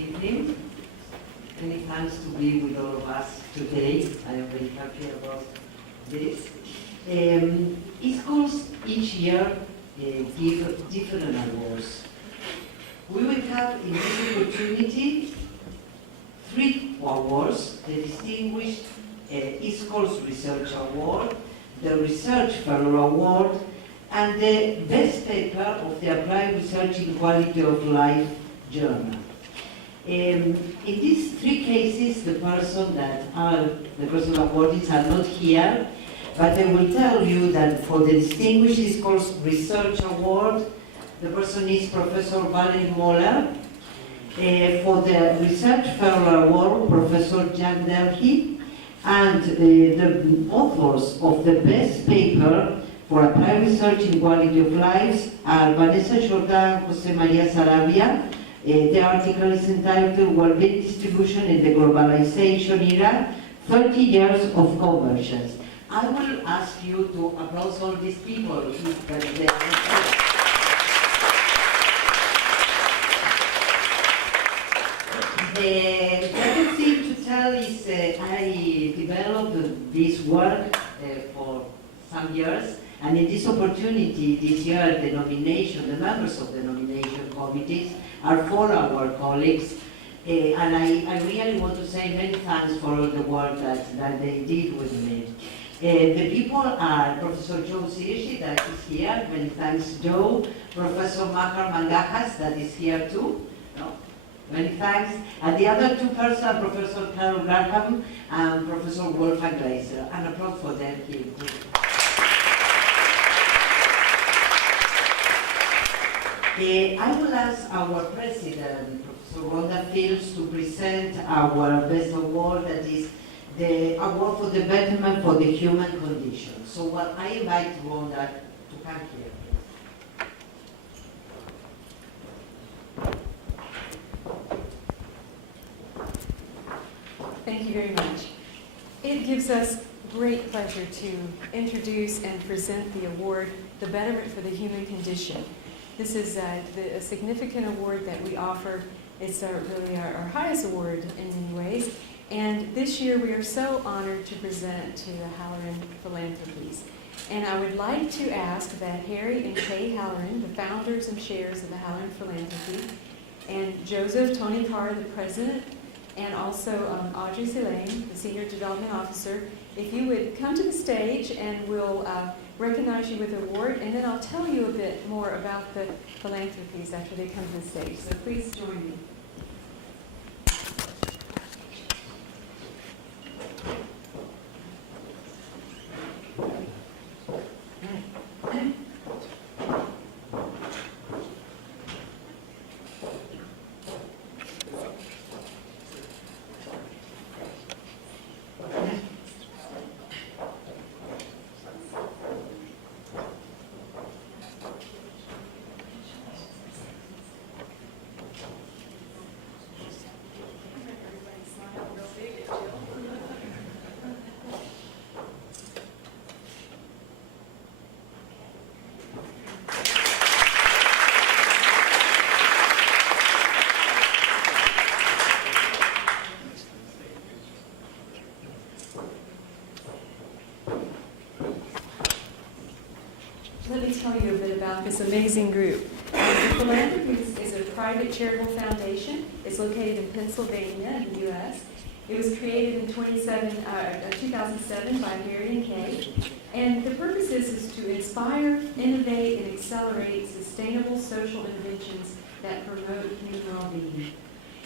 evening. Many thanks to be with all of us today. I am very happy about this. ISQOLS each year give different awards. We will have in this opportunity 3 awards: the Distinguished ISQOLS Research Award, the Research Fellow Award, and the Best Paper of the Applied Research in Quality of Life Journal. In these 3 cases, the person awardees are not here, but I will tell you that for the Distinguished ISQOLS Research Award, the person is Professor Valerie Moller. For the Research Fellow Award, Professor Jack Delhi, and the authors of the Best Paper for Applied Research in Quality of Life are Vanessa Jordan and Jose Maria Sarabia. The article is entitled Well-Being Distribution in the Globalization Era, 30 Years of Convergence. I will ask you to applaud all these people. The other thing to tell is I developed this work for some years, and in this opportunity this year the members of the nomination committees are 4 of our colleagues, and I really want to say many thanks for all the work that they did with me. The people are Professor Joe Sirishi, that is here, many thanks Joe, Professor Makar Mangajas, that is here too. Many thanks. And the other 2 persons are Professor Carol Graham and Professor Wolfgang Glaser. An applause for them here. I will ask our president, Professor Rhonda Fields, to present our best award, that is the award for the betterment for the human condition. So I invite Rhonda to come here. Thank you very much. It gives us great pleasure to introduce and present the award, The Betterment for the Human Condition. This is a significant award that we offer. It's really our highest award in many ways. And this year we are so honored to present to the Halloran Philanthropies. And I would like to ask that Harry and Kay Halloran, the founders and chairs of the Halloran Philanthropy, and Joseph Tony Carr, the president, and also Audrey Selene, the Senior Development Officer, if you would come to the stage and we'll recognize you with the award, and then I'll tell you a bit more about the philanthropies after they come to the stage. So please join me. Let me tell you a bit about this amazing group. The Philanthropies is a private charitable foundation. It's located in Pennsylvania in the U.S. It was created in 2007 by Harry and Kay. And the purpose is to inspire, innovate, and accelerate sustainable social interventions that promote human well-being.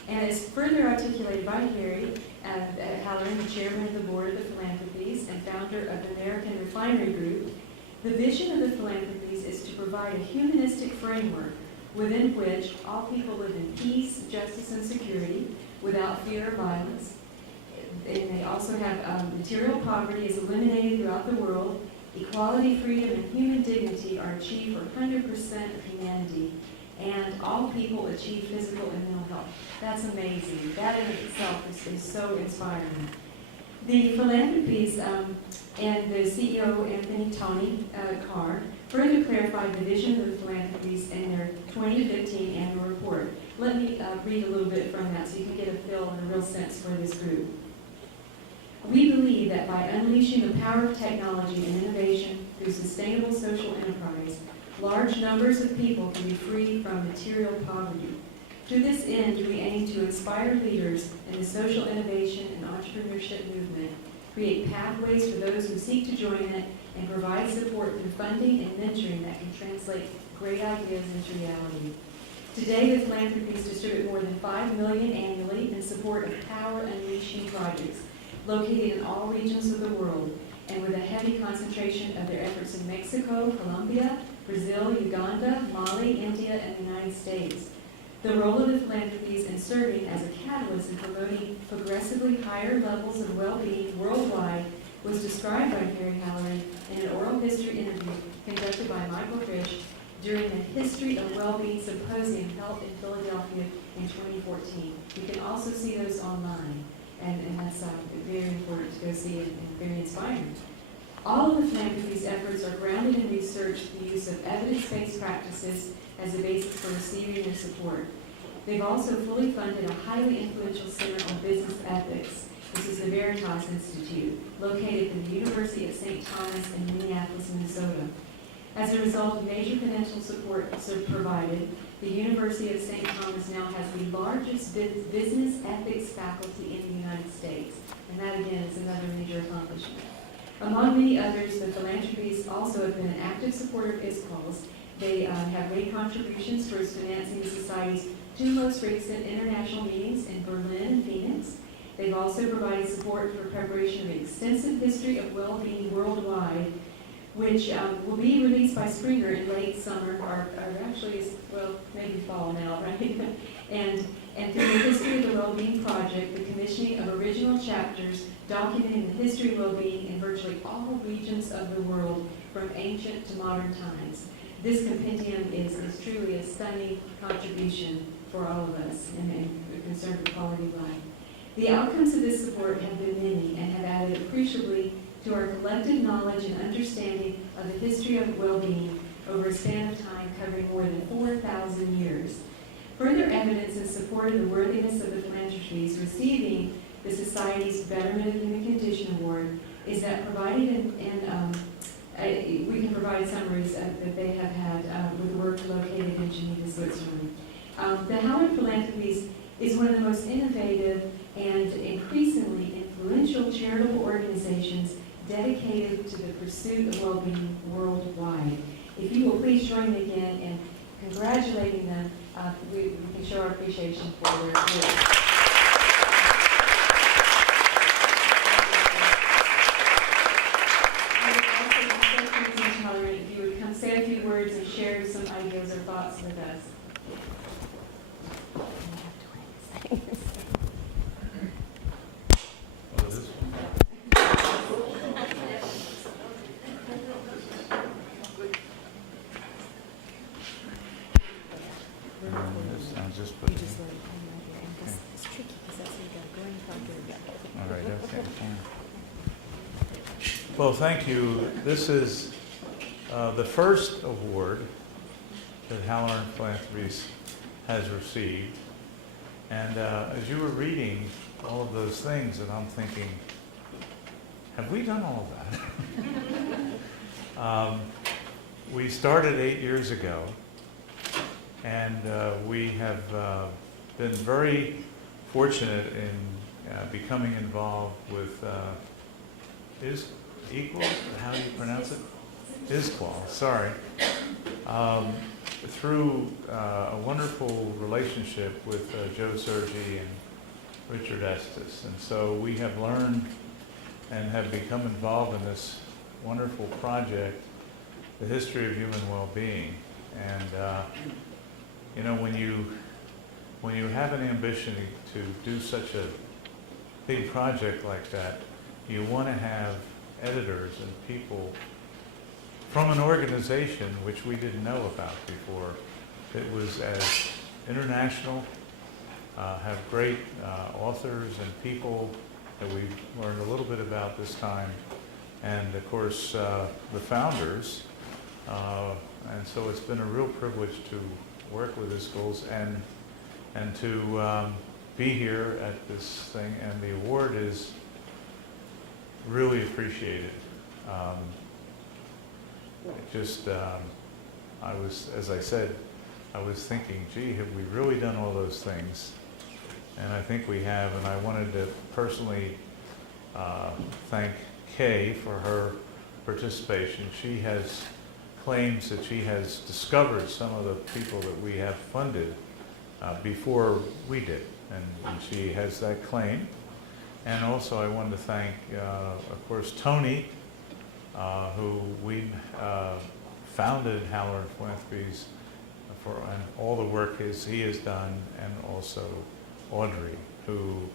And it's further articulated by Harry Halloran, the chairman of the board of the Philanthropies and founder of the American Refinery Group. The vision of the Philanthropies is to provide a humanistic framework within which all people live in peace, justice, and security without fear or violence. And they also have material poverty is eliminated throughout the world. Equality, freedom, and human dignity are achieved for 100% of humanity. And all people achieve physical and mental health. That's amazing. That in itself is so inspiring. The Philanthropies and the CEO, Anthony Tony Carr, further clarified the vision of the Philanthropies in their 2015 annual report. Let me read a little bit from that so you can get a feel and a real sense for this group. We believe that by unleashing the power of technology and innovation through sustainable social enterprise, large numbers of people can be free from material poverty. To this end, we aim to inspire leaders in the social innovation and entrepreneurship movement, create pathways for those who seek to join it, and provide support through funding and mentoring that can translate great ideas into reality. Today, the philanthropies distribute more than $5 million annually in support of power unleashing projects located in all regions of the world, and with a heavy concentration of their efforts in Mexico, Colombia, Brazil, Uganda, Mali, India, and the United States. The role of the philanthropies in serving as a catalyst in promoting progressively higher levels of well-being worldwide was described by Mary Halloran in an oral history interview conducted by Michael Frisch during the History of Wellbeing Symposium held in Philadelphia in 2014. You can also see those online, and that's very important to go see and very inspiring. All of the philanthropy's efforts are grounded in research, the use of evidence-based practices as a basis for receiving their support. They've also fully funded a highly influential center on business ethics. This is the Veritas Institute, located at the University of St. Thomas in Minneapolis, Minnesota. As a result of major financial support provided, the University of St. Thomas now has the largest business ethics faculty in the United States. And that, again, is another major accomplishment. Among many others, the philanthropies also have been an active supporter of ISQOLS. They have made contributions towards financing the Society's two most recent international meetings in Berlin and Phoenix. They've also provided support for preparation of an extensive history of well-being worldwide, which will be released by Springer in late summer, or actually, well, maybe fall now, right? and through the History of the Wellbeing Project, the commissioning of original chapters documenting the history of well-being in virtually all regions of the world, from ancient to modern times. This compendium is truly a stunning contribution for all of us and concern for quality of life. The outcomes of this support have been many and have added appreciably to our collective knowledge and understanding of the history of well-being over a span of time covering more than 4,000 years. Further evidence in support of the worthiness of the philanthropies receiving the Society's Betterment of Human Condition Award is that provided we can provide summaries that they have had with work located in Geneva, Switzerland. The Howard Philanthropies is one of the most innovative and increasingly influential charitable organizations dedicated to the pursuit of well-being worldwide. If you will please join me again in congratulating them, we can show our appreciation for their work. If you would come say a few words and share some ideas or thoughts with us. Well, thank you. This is the first award that Halloran Philanthropies has received. And as you were reading all of those things, and I'm thinking, have we done all of that? We started 8 years ago, and we have been very fortunate in becoming involved with ISQOLS, how do you pronounce it? ISQOLS, sorry. Through a wonderful relationship with Joe Sergi and Richard Estes. And so we have learned and have become involved in this wonderful project, the history of human well-being. And you know, when you have an ambition to do such a big project like that, you want to have editors and people from an organization which we didn't know about before. It was as international, have great authors and people that we've learned a little bit about this time, and of course the founders. And so it's been a real privilege to work with ISQOLS, and and to be here at this thing. And the award is really appreciated. I was, as I said, I was thinking, gee, have we really done all those things? And I think we have, and I wanted to personally thank Kay for her participation. She claims that she has discovered some of the people that we have funded before we did, and she has that claim. And also I wanted to thank, of course, Tony, who we founded Howard Philanthropies and all the work he has done, and also Audrey, who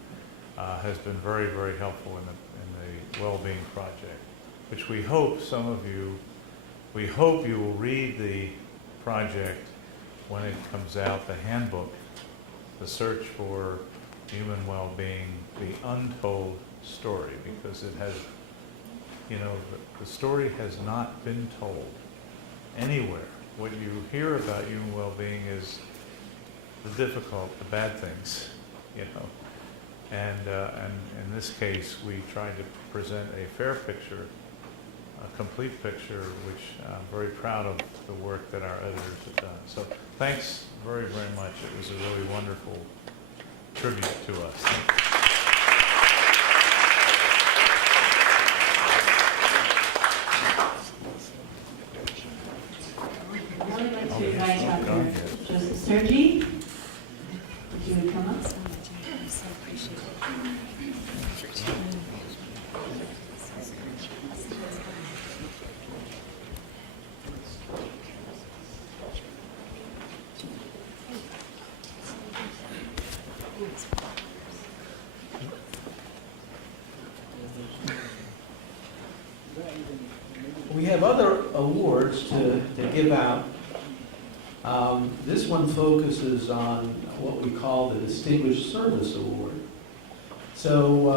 has been very, very helpful in the well-being project, which we hope you will read the project when it comes out, the handbook, The Search for Human Well-Being, the Untold Story, because it has, the story has not been told anywhere. What you hear about human well-being is the difficult, the bad things, And in this case, we tried to present a fair picture, a complete picture, which I'm very proud of the work that our editors have done. So thanks very, very much. It was a really wonderful tribute to us. Now I'd like to invite Dr. Joseph Sergi, if you would come up. We have other awards to give out. This one focuses on what we call the Distinguished Service Award. So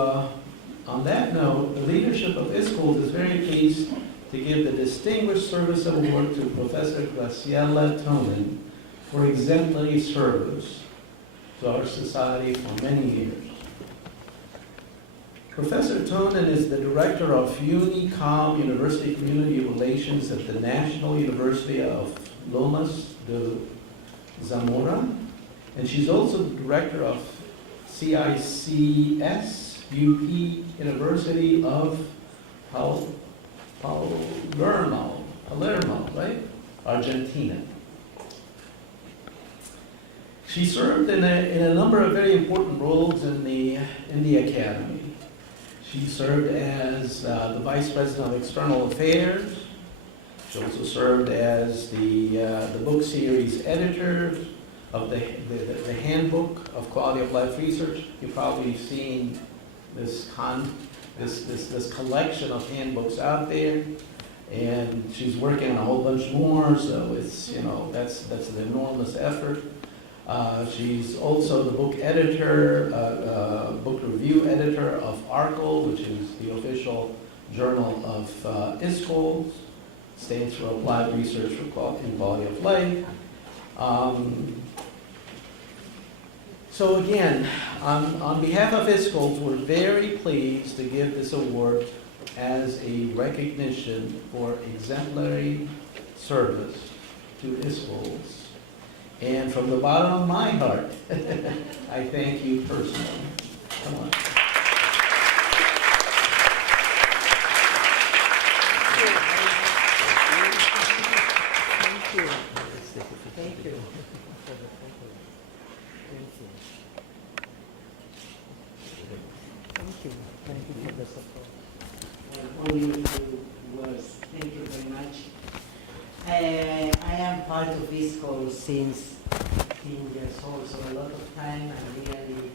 on that note, the leadership of ISQOLS is very pleased to give the Distinguished Service Award to Professor Graciela Tonin for exemplary service to our society for many years. Professor Tonin is the director of UNICOM University Community Relations at the National University of Lomas de Zamora, and she's also the director of CICS UP University of Palermo, right? Argentina. She served in a number of very important roles in the academy. She served as the Vice President of External Affairs. She also served as the book series editor of the Handbook of Quality of Life Research. You've probably seen this collection of handbooks out there, and she's working on a whole bunch more. So it's that's an enormous effort. She's also the book editor, book review editor of ISQOLS, which is the official journal of ISQOLS, stands for Applied Research in Quality of Life. So again, on behalf of ISQOLS, we're very pleased to give this award as a recognition for exemplary service to ISQOLS. And from the bottom of my heart, I thank you personally. Come on. Thank you. Thank you. Thank you. Thank you for the support. Only a few words. Thank you very much. I am part of ISQOLS since 15 years old, so a lot of time. I really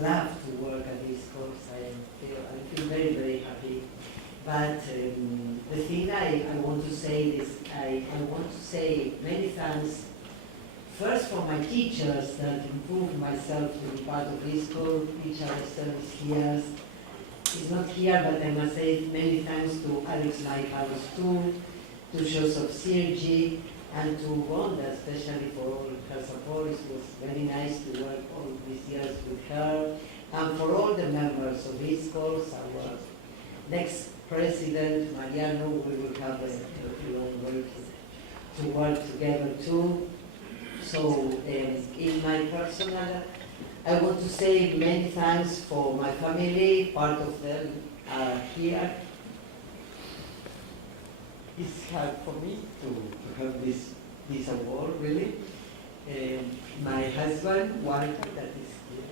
love to work at ISQOLS. I feel very, very happy. But the thing I want to say is I want to say many thanks first for my teachers that improved myself to be part of ISQOLS, each other service here. He's not here, but I must say many thanks to Alex Laifaros too, to Joseph Sergi, and to Wanda, especially for all her support. It was very nice to work all these years with her, and for all the members of ISQOLS, our next president, Mariano, we will have a long way to work together too. So in my personal, I want to say many thanks for my family. Part of them are here. It's hard for me to have this award, really. My husband, Walter, that is here.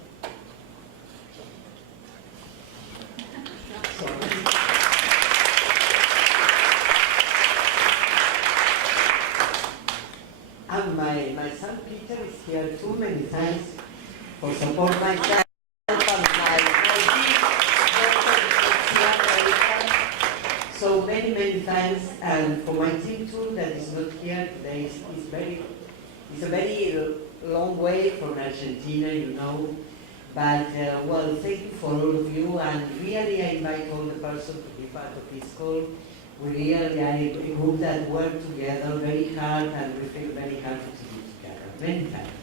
Sorry. And my son Peter is here too. Many thanks for support myself and my so many thanks, and for my team too that is not here today. It's a very long way from Argentina, you know. But well, thank you for all of you, and really I invite all the persons to be part of this call. We really are a group that work together very hard, and we feel very happy to be together. Many thanks.